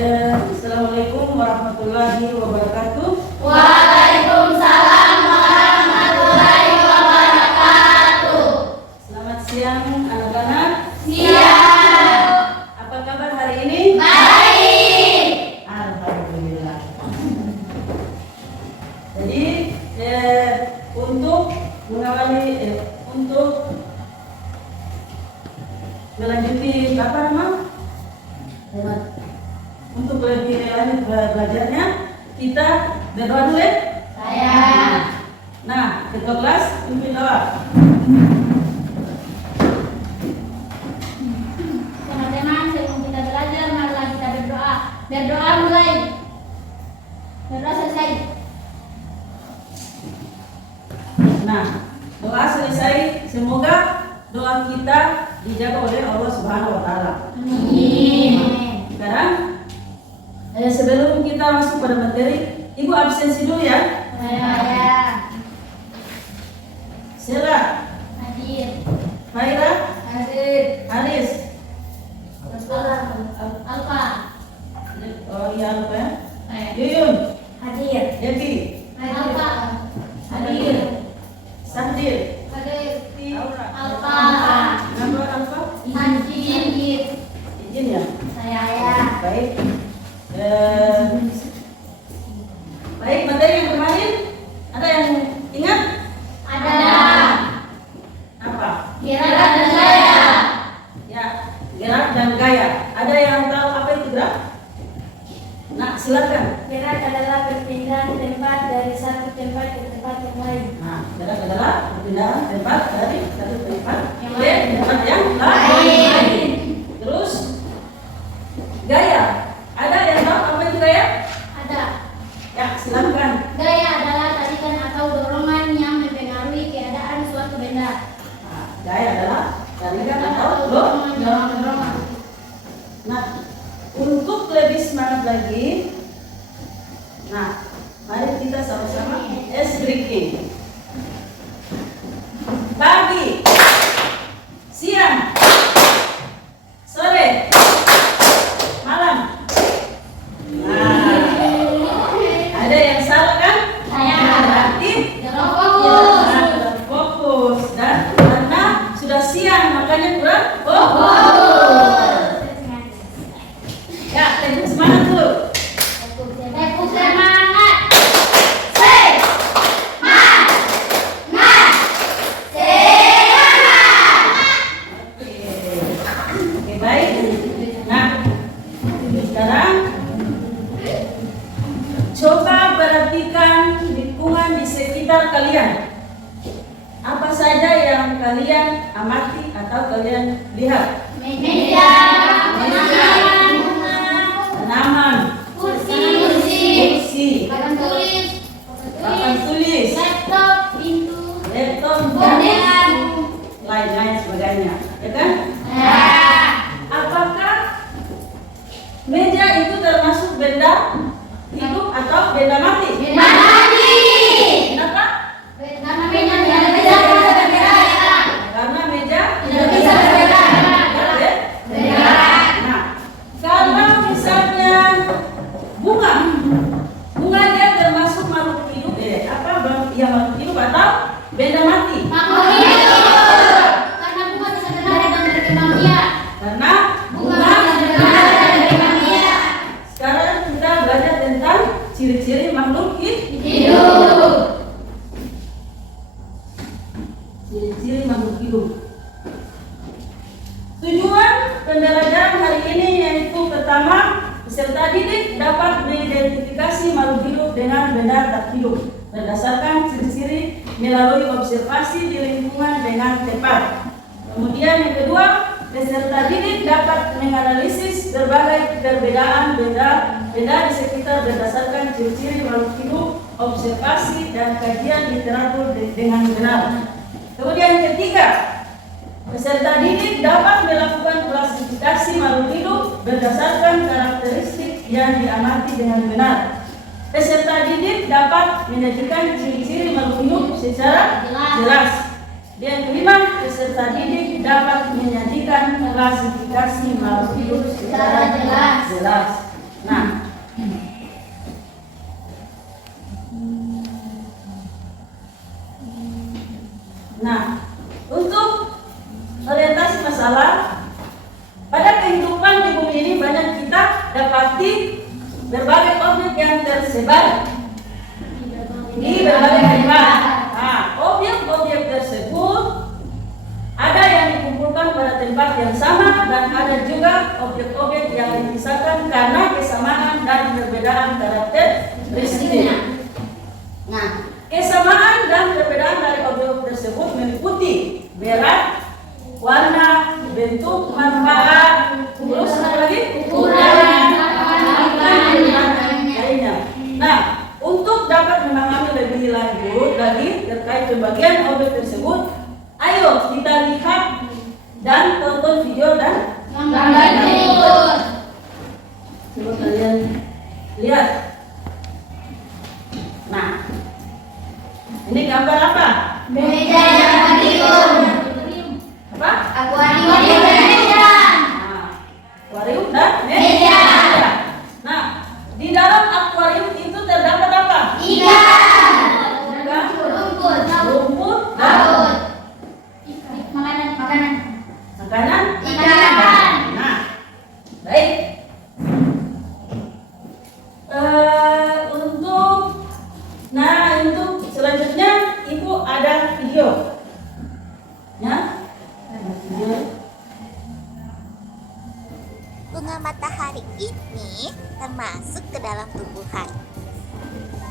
Assalamualaikum warahmatullahi wabarakatuh. Waalaikumsalam warahmatullahi wabarakatuh. Selamat siang anak-anak. Siang. Apa kabar hari ini? Baik. Alhamdulillah. Jadi untuk mengawali untuk melanjuti apa nama? Untuk lebih lanjut belajarnya, kita berdoa dulu ya. Saya. Nah, ketua kelas pimpin doa. Teman-teman, sebelum kita belajar, marilah kita berdoa. Berdoa mulai. Berdoa selesai. Nah, doa selesai. Semoga doa kita dijaga oleh Allah Subhanahu wa taala. Amin. Sekarang sebelum kita masuk pada materi, Ibu absensi dulu ya. Saya. Sela, Hadir. Faira, Hadir. Haris. Alfa. Oh iya lupa ya. Saya. Yuyun, Hadir. Devi, Alfa. Hadir. Sahdir, Hadir. Aura. Alfa. Nama Alfa? Hadir. Izin ya. Saya. Baik. Baik, materi yang kemarin ada yang ingat? Ada. Apa? Gerak dan gaya. Ya, gerak dan gaya. Ada yang tahu apa itu gerak? Nah, silakan. Gerak adalah perpindahan tempat dari satu tempat ke tempat yang lain. Nah, gerak adalah perpindahan tempat dari satu tempat Yang ke lain. tempat yang Lain. lain. Terus gaya. Ada yang tahu apa itu gaya? Ada. Ya, silakan. Gaya adalah tarikan atau dorongan yang mempengaruhi keadaan suatu benda. Nah, gaya adalah tarikan atau dorongan. dorongan. Nah, untuk lebih semangat lagi, nah, mari kita sama-sama ice breaking. Pagi, siang, sore, malam. Nah, ada yang salah kan? Saya. Berarti Jangan fokus. kurang fokus, dan karena sudah siang makanya kurang fokus. Ya, tepuk semangat dulu. Tepuk semangat. Oke, baik. Nah, sekarang coba perhatikan lingkungan di sekitar kalian. Apa saja yang kalian amati atau kalian lihat? Meja, Tanaman, kursi, papan tulis, papan tulis, laptop, pintu, laptop, dan boneka. lain-lain sebagainya. Ya kan? Apakah meja itu termasuk benda hidup atau benda mati? Kenapa? Karena meja tidak bisa bergerak. Karena meja Tidak bisa bergerak. bergerak. Nah, kalau misalnya bunga dia termasuk makhluk hidup, apa bang? Ya makhluk hidup atau benda mati? Makhluk hidup. Karena bunga bisa bergerak dan berkembang biak. Karena Bunga bisa bergerak dan berkembang biak. sekarang kita belajar tentang ciri-ciri makhluk Hidup. ciri-ciri makhluk hidup. Tujuan pembelajaran hari ini yaitu pertama, peserta didik dapat mengidentifikasi makhluk hidup dengan benda tak hidup berdasarkan ciri-ciri melalui observasi di lingkungan dengan tepat. Kemudian yang kedua, peserta didik dapat menganalisis berbagai perbedaan benda di sekitar berdasarkan ciri-ciri makhluk hidup observasi dan kajian literatur dengan benar. Kemudian yang ketiga, peserta didik dapat melakukan klasifikasi makhluk hidup berdasarkan karakteristik yang diamati dengan benar. Peserta didik dapat menyajikan ciri-ciri makhluk hidup secara jelas. Yang kelima, peserta didik dapat menyajikan klasifikasi makhluk hidup secara jelas. Nah, untuk orientasi masalah pada kehidupan di bumi ini banyak kita dapati berbagai objek yang tersebar di berbagai tempat. Nah, objek-objek tersebut ada yang dikumpulkan pada tempat yang sama dan ada juga objek-objek yang dipisahkan karena kesamaan dan perbedaan karakteristiknya. Nah, kesamaan dan perbedaan dari objek tersebut meliputi berat, warna, bentuk, manfaat, terus apa lagi? Ukuran, dan lainnya. Nah, untuk dapat memahami lebih lanjut lagi terkait pembagian objek tersebut, ayo kita lihat dan tonton video dan gambar berikut. Coba kalian lihat. Nah, ini gambar apa? Meja akuarium. Apa? Akuarium dan meja. Akuarium dan Meja. Nah, di dalam akuarium itu terdapat apa? Ikan. Rumput dan Laut. Makanan. makanan. Ikan. Nah, baik. Untuk selanjutnya Ibu ada video. Ya? Ada video. Bunga matahari ini termasuk ke dalam tumbuhan.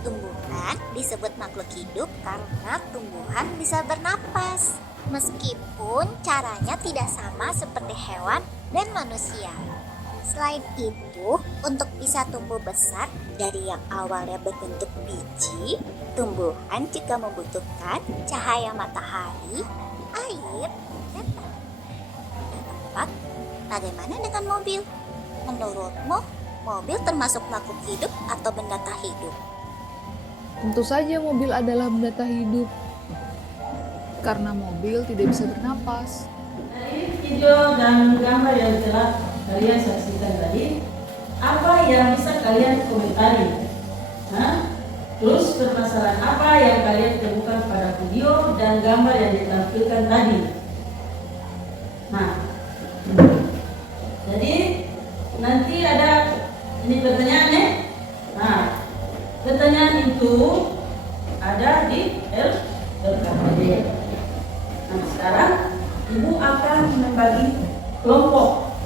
Tumbuhan disebut makhluk hidup karena tumbuhan bisa bernapas, meskipun caranya tidak sama seperti hewan dan manusia. Selain itu, untuk bisa tumbuh besar dari yang awalnya berbentuk biji, tumbuhan juga membutuhkan cahaya matahari, air, dan tempat. Bagaimana dengan mobil? Menurutmu, mobil termasuk makhluk hidup atau benda tak hidup? Tentu saja mobil adalah benda tak hidup, karena mobil tidak bisa bernapas. Dari video dan gambar yang telah kalian saksikan tadi, apa yang bisa kalian komentari? Terus permasalahan apa yang kalian temukan pada video dan gambar yang ditampilkan tadi? Nah, jadi nanti ada ini pertanyaannya. Nah, pertanyaan itu ada di LKPD. Nah, sekarang Ibu akan membagi kelompok.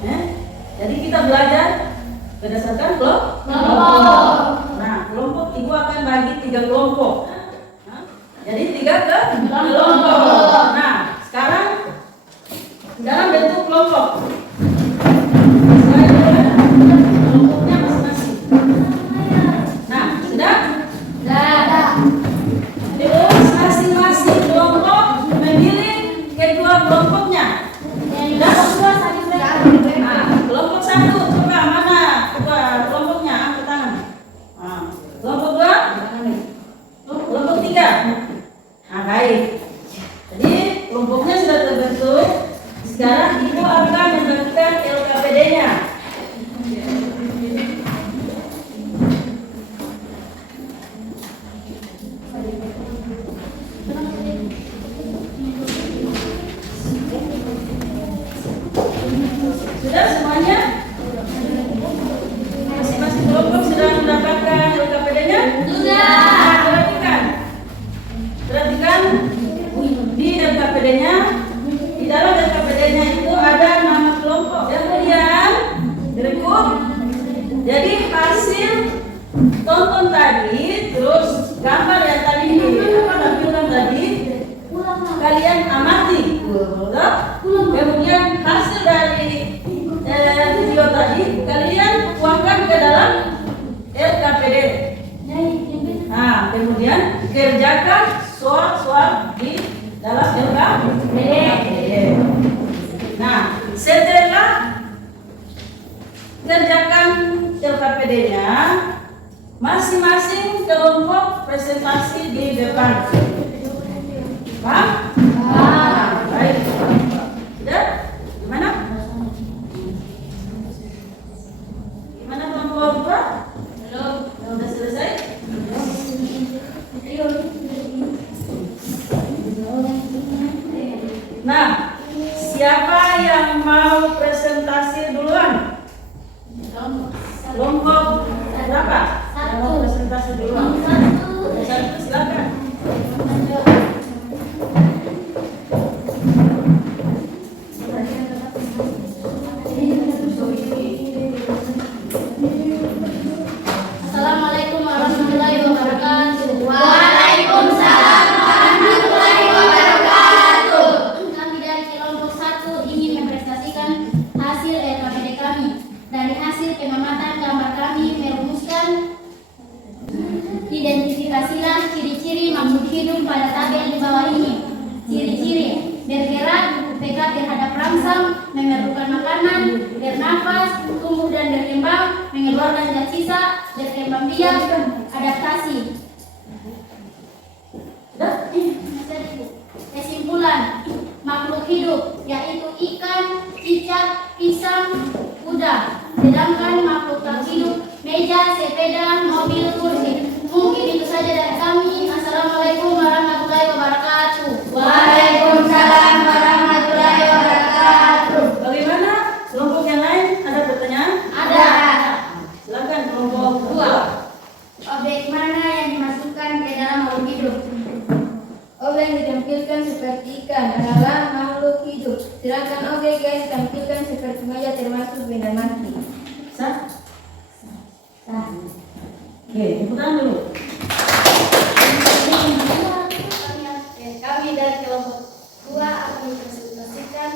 Jadi kita belajar berdasarkan kelompok. Nah, kelompok Ibu akan bagi 3 kelompok. Jadi 3 kelompok. Nah, sekarang dalam bentuk kelompok. Kelompoknya masing-masing. Nah, sudah? Sudah. Terus masing-masing kelompok memilih kedua kelompoknya. Kelompok 1 coba mana? Coba kelompoknya angkat tangan. Kelompok 2? Kelompok 3? Baik. Jadi kelompoknya sudah terbentuk. Sekarang Ibu akan membagikan LKPD-nya. Sudah semuanya? Masing-masing kelompok sudah mendapatkan LKPD-nya? Sudah. Perhatikan di LKPD-nya. Di dalam LKPD-nya itu ada nama soal di dalam LKPD. Nah, setelah kerjakan LKPD-nya, masing-masing kelompok presentasi di depan. Paham? Baik. Sudah? Gimana? Gimana kelompok dua? Belum. Sudah selesai? Nah, siapa yang mau presentasi duluan? Kelompok berapa? Yang mau presentasi duluan? Satu, silakan. Assalamualaikum warahmatullahi wabarakatuh. Waalaikumsalam warahmatullahi wabarakatuh. Kami dari kelompok 1 ingin mempresentasikan hasil LKPD kami. Dari hasil pengamatan gambar kami merumuskan identifikasilah ciri-ciri makhluk hidup pada tabel di bawah ini. Ciri-ciri: bergerak, peka terhadap rangsang, memerlukan makanan, bernafas, tumbuh dan berkembang, mengeluarkan zat sisa, berkembang biak, adaptasi. Kesimpulan, makhluk hidup yaitu ikan, cicak, pisang, kuda. Sedangkan makhluk tak hidup meja, sepeda, mobil, kursi. Mungkin itu saja dari kami. Assalamualaikum warahmatullahi wabarakatuh. Waalaikumsalam warahmatullahi wabarakatuh. Bagaimana? Kelompok yang lain ada pertanyaan? Ada. Silakan kelompok 2. Objek mana yang dimasukkan ke dalam makhluk hidup? Objek yang ditampilkan seperti ikan adalah makhluk hidup, sedangkan objek yang ditampilkan seperti meja termasuk benda mati. Sah? Oke, ikutan dulu. Kami dari kelompok 2 akan mempresentasikan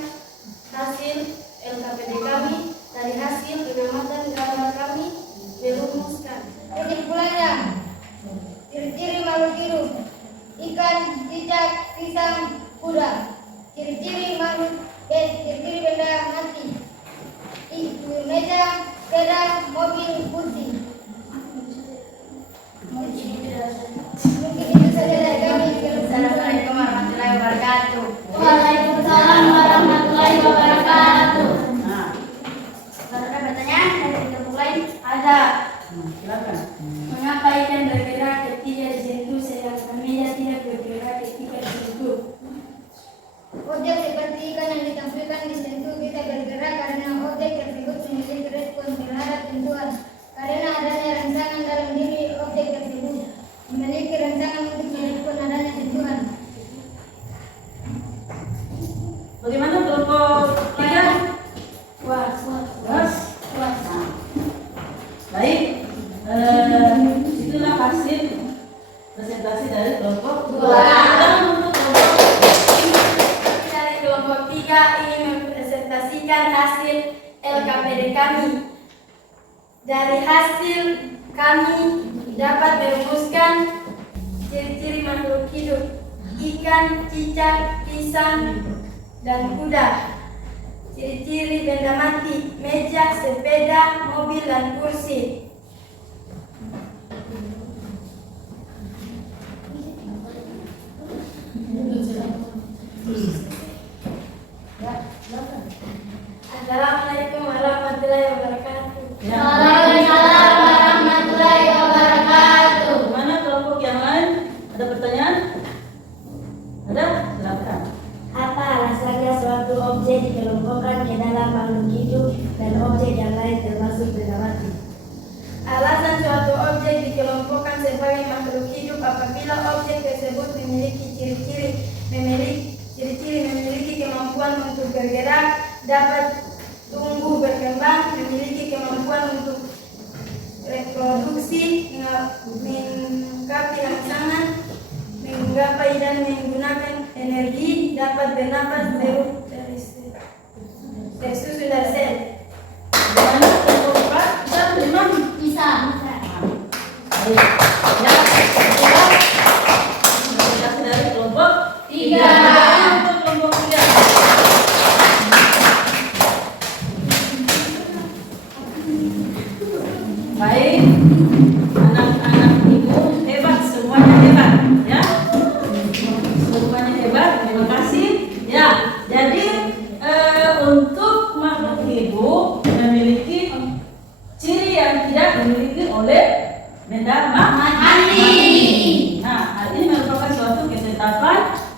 hasil LKPD kami. Dari hasil pengamatan gambar kami merumuskan kesimpulannya. Ciri-ciri makhluk hidup: ikan, cicak, pisang, kuda. Ciri-ciri ciri-ciri benda mati: meja, sepeda, mobil, kursi. Mungkin itu saja dari kami. Assalamualaikum warahmatullahi wabarakatuh. Waalaikumsalam warahmatullahi wabarakatuh. Nah, Ada pertanyaan dari kelompok lain? Ada. silakan. Mengapa ikan bergerak ketika disentuh sedangkan meja tidak bergerak ketika disentuh? Objek seperti ikan yang ditampilkan disentuh bisa bergerak karena objek tersebut memiliki respon terhadap sentuhan. Karena adanya rangsangan dalam diri objek tersebut memiliki rangsangan untuk merespon adanya sentuhan. Bagaimana kelompok 3? Puas. Baik. Itulah hasil presentasi dari kelompok 2. Dari kelompok 3 ingin mempresentasikan hasil LKPD kami. Dari hasil kami dapat merumuskan ciri-ciri makhluk hidup: ikan, cicak, pisang, dan kuda. Ciri-ciri benda mati: meja, sepeda, mobil, dan kursi. Assalamualaikum warahmatullahi wabarakatuh. Waalaikumsalam warahmatullahi wabarakatuh. Bagaimana kelompok yang lain? Ada pertanyaan? Ada? Silakan. Apa alasannya suatu objek dikelompokkan ke dalam makhluk hidup dan objek yang lain termasuk benda mati? Alasan suatu objek dikelompokkan sebagai makhluk hidup apabila objek tersebut memiliki ciri-ciri memiliki kemampuan untuk bergerak, dapat tumbuh berkembang, memiliki kemampuan untuk reproduksi, menggapai rangsangan, menggapai dan menggunakan energi, dapat bernapas, tersusun dari sel. Bagaimana kelompok 4? Bisa terima? Bisa. Baik. Ya,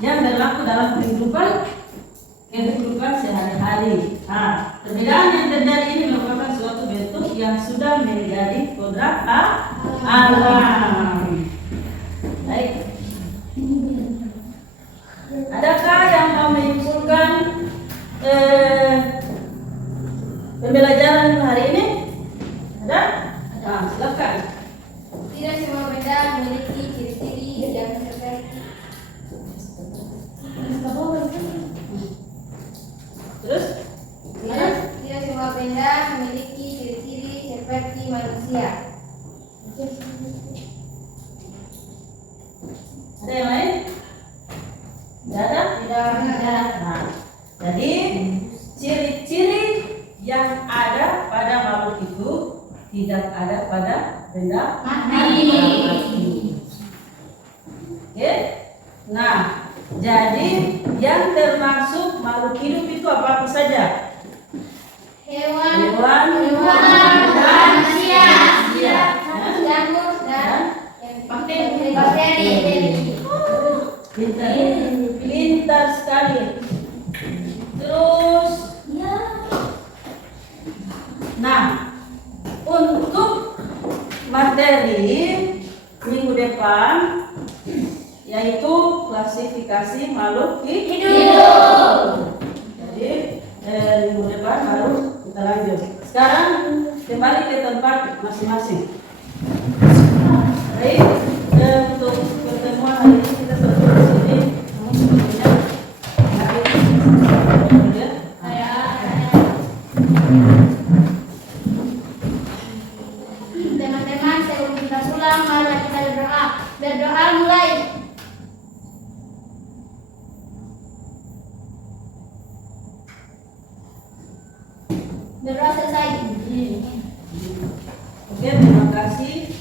yang berlaku dalam kehidupan sehari-hari. Nah, perbedaan yang terjadi ini merupakan suatu bentuk yang sudah menjadi kodrat alam. Baik. Adakah yang mau menyimpulkan pembelajaran hari ini? Ada? Nah, silakan. Tidak semua benda memiliki ciri-ciri yang seperti Terus? Tidak semua benda memiliki ciri-ciri seperti manusia. Ada yang lain? Tidak ada? Tidak. Nah, jadi ciri-ciri yang ada pada makhluk itu tidak ada pada benda mati. Oke? Nah, jadi yang termasuk makhluk hidup itu apa saja? Hewan, manusia, jamur, dan bakteri. Pintar sekali. Terus, nah, untuk materi minggu depan yaitu klasifikasi makhluk hidup. Jadi minggu depan baru kita lanjut. Sekarang kembali ke tempat masing-masing. Baik, untuk pertemuan hari ini kita selesai di sini. Namun sebelumnya Teman-teman, sebelum kita pulang, mari kita berdoa. Berdoa mulai. Berdoa selesai. Oke, terima kasih.